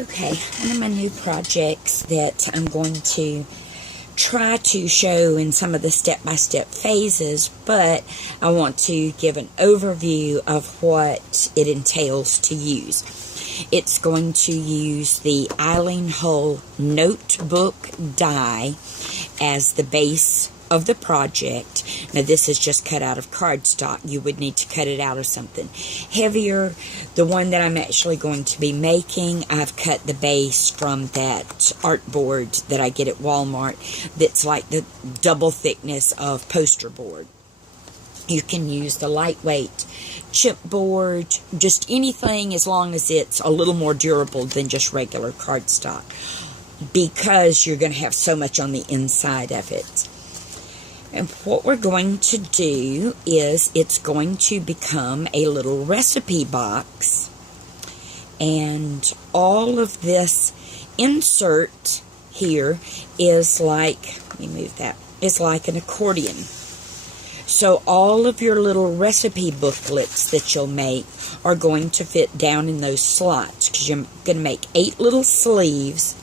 Okay, one of my new projects that I'm going to try to show in some of the step-by-step phases, but I want to give an overview of what it entails to use. It's going to use the Eileen Hull Notebook die as the base of the project. Now this is just cut out of cardstock. You would need to cut it out of something heavier. The one that I'm actually going to be making, I've cut the base from that art board that I get at Walmart that's like the double thickness of poster board. You can use the lightweight chipboard, just anything as long as it's a little more durable than just regular cardstock, because you're going to have so much on the inside of it. And what we're going to do is it's going to become a little recipe box. And all of this insert here is like, let me move that, is like an accordion. So all of your little recipe booklets that you'll make are going to fit down in those slots, because you're going to make 8 little sleeves.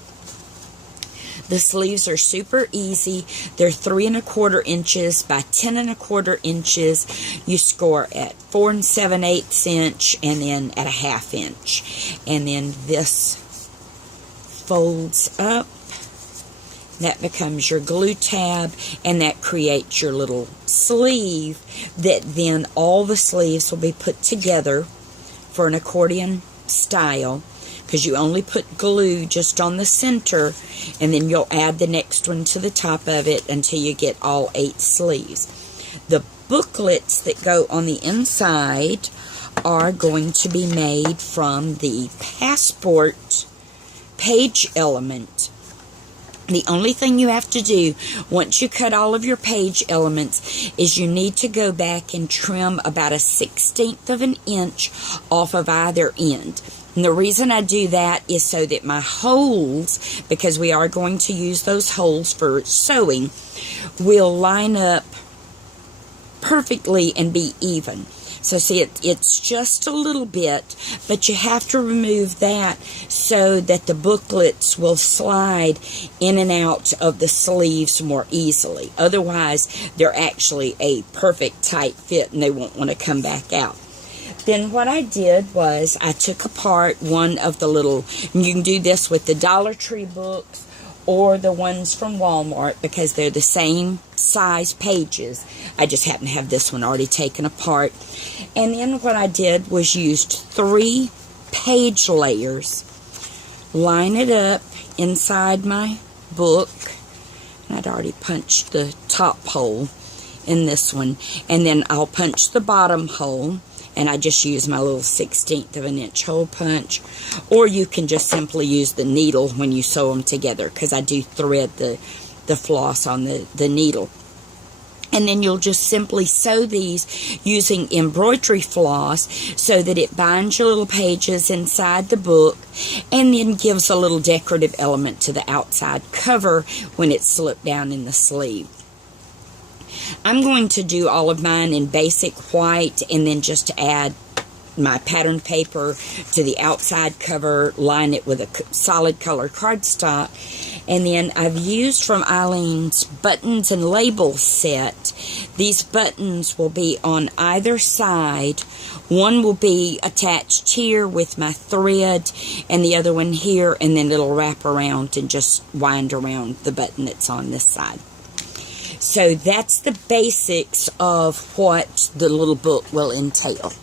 The sleeves are super easy. They're 3 1/4 inches by 10 1/4 inches. You score at 4 7/8 inch and then at a 1/2 inch. And then this folds up. That becomes your glue tab, and that creates your little sleeve that then all the sleeves will be put together for an accordion style, because you only put glue just on the center, and then you'll add the next one to the top of it until you get all 8 sleeves. The booklets that go on the inside are going to be made from the passport page element. The only thing you have to do once you cut all of your page elements is you need to go back and trim about 1/16 of an inch off of either end. And the reason I do that is so that my holes, because we are going to use those holes for sewing, will line up perfectly and be even. So see, it's just a little bit, but you have to remove that so that the booklets will slide in and out of the sleeves more easily. Otherwise, they're actually a perfect tight fit and they won't want to come back out. Then what I did was I took apart one of the little, and you can do this with the Dollar Tree books or the ones from Walmart because they're the same size pages. I just happen to have this one already taken apart. And then what I did was used 3 page layers, line it up inside my book, and I'd already punched the top hole in this one, and then I'll punch the bottom hole, and I just use my little 1/16 of an inch hole punch. Or you can just simply use the needle when you sew them together, because I do thread the floss on the needle. And then you'll just simply sew these using embroidery floss so that it binds your little pages inside the book and then gives a little decorative element to the outside cover when it's slipped down in the sleeve. I'm going to do all of mine in basic white and then just add my pattern paper to the outside cover, line it with a solid color cardstock, and then I've used from Eileen's buttons and labels set. These buttons will be on either side. One will be attached here with my thread and the other one here, and then it'll wrap around and just wind around the button that's on this side. So that's the basics of what the little book will entail.